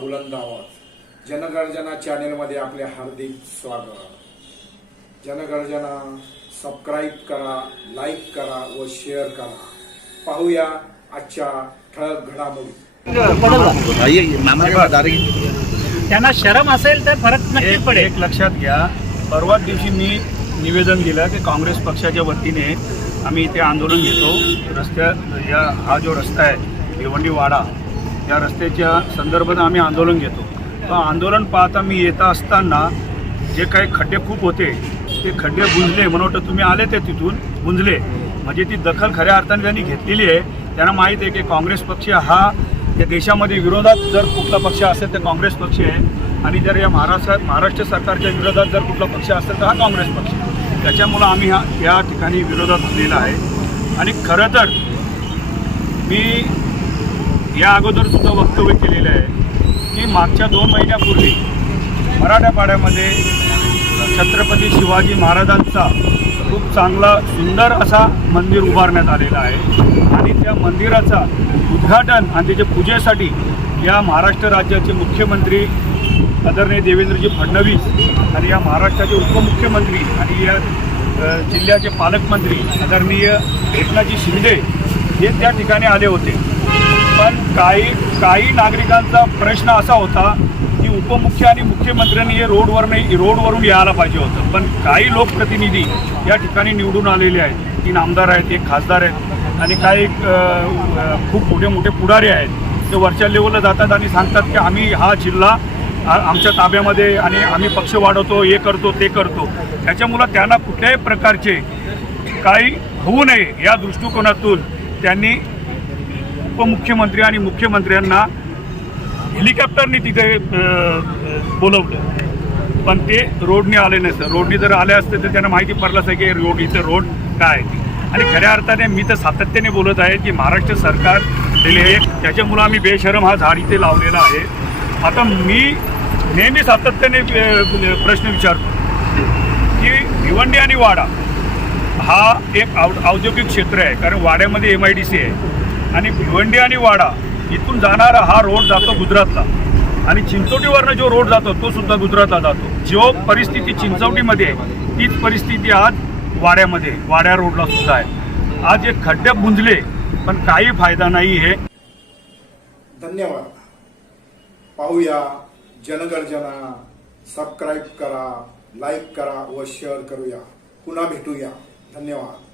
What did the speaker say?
बुलंद आवाज. जनगर्जना चॅनेलमध्ये आपले हार्दिक स्वागत. जनगर्जना सबस्क्राईब करा लाईक करा व शेअर करा. पाहूया आजच्या ठळक घडामोडी. त्यांना शरम असेल तर फरक नक्की एक पडेल. एक लक्षात घ्या. परवाच दिवशी मी निवेदन दिलं की काँग्रेस पक्षाच्या वतीने आम्ही इथे आंदोलन घेतो. रस्त्या या हा जो रस्ता आहे भिवंडी वाडा या रस्त्याच्या संदर्भात आम्ही आंदोलन घेतो. तर आंदोलन पाहता मी येता असताना जे काही खड्डे खूप होते ते खड्डे बुंजले म्हणून वाटतं तुम्ही आले ते तिथून बुंजले. म्हणजे ती दखल खऱ्या अर्थाने त्यांनी घेतलेली आहे. त्यांना माहीत आहे की काँग्रेस पक्ष हा या देशामध्ये विरोधात जर कुठला पक्ष असेल तर काँग्रेस पक्ष आहे. आणि जर या महाराष्ट्र महाराष्ट्र सरकारच्या विरोधात जर कुठला पक्ष असेल तर हा काँग्रेस पक्ष आहे. त्याच्यामुळं आम्ही हा या ठिकाणी विरोधात दिलेला आहे. आणि खरं तर मी या अगोदर सुद्धा वक्तव्य केलेलं आहे की मागच्या दोन महिन्यापूर्वी मराठापाड्यामध्ये छत्रपती शिवाजी महाराजांचा खूप चांगला सुंदर असा मंदिर उभारण्यात आलेला आहे. आणि त्या मंदिराचा उद्घाटन आणि त्याच्या पूजेसाठी या महाराष्ट्र राज्याचे मुख्यमंत्री आदरणीय देवेंद्रजी फडणवीस आणि या महाराष्ट्राचे उपमुख्यमंत्री आणि या जिल्ह्याचे पालकमंत्री आदरणीय एकनाथजी शिंदे हे त्या ठिकाणी आले होते. कारण काही काही नागरिकांचा प्रश्न असा होता की उपमुख्य आणि मुख्यमंत्र्यांनी हे रोडवर नाही रोडवरून यायला पाहिजे होतं. पण काही लोकप्रतिनिधी या ठिकाणी निवडून आलेले आहेत. तीन आमदार आहेत एक खासदार आहेत आणि काही खूप मोठे मोठे पुढारी आहेत. ते वरच्या लेवलला जातात आणि सांगतात की आम्ही हा जिल्हा आमच्या ताब्यामध्ये आणि आम्ही पक्ष वाढवतो हे करतो ते करतो. त्याच्यामुळं त्यांना कुठल्याही प्रकारचे काही होऊ नये या दृष्टिकोनातून त्यांनी उपमुख्यमंत्री आणि मुख्यमंत्र्यांना हेलिकॉप्टरने तिथे बोलवलं. पण ते रोडने आले नसतं रोडने जर आले असते तर त्यांना माहिती पडलं असतं की रोड इथं रोड काय आहे आणि खऱ्या अर्थाने मी तर सातत्याने बोलत आहे की महाराष्ट्र सरकार दिले आहे. त्याच्यामुळं आम्ही बेशरम हा झाड इथे लावलेला आहे. आता मी नेहमी सातत्याने प्रश्न विचारतो की भिवंडी आणि वाडा हा एक औद्योगिक क्षेत्र आहे. कारण वाड्यामध्ये एम आय डी सी आहे. आणि भिवंडी आणि वाडा इथून जाणारा हा रोड जातो गुजरातला. आणि चिंचवटीवरनं जो रोड जातो तो सुद्धा गुजरातला जातो. जो परिस्थिती चिंचवटीमध्ये आहे, तीच परिस्थिती आज वाड्यामध्ये वाड्या रोडला सुद्धा आहे. आज एक खड्डे बुंजले पण काही फायदा नाही हे. धन्यवाद. पाहूया जनगर्जना सबस्क्राईब करा लाईक करा व शेअर करूया. पुन्हा भेटूया. धन्यवाद.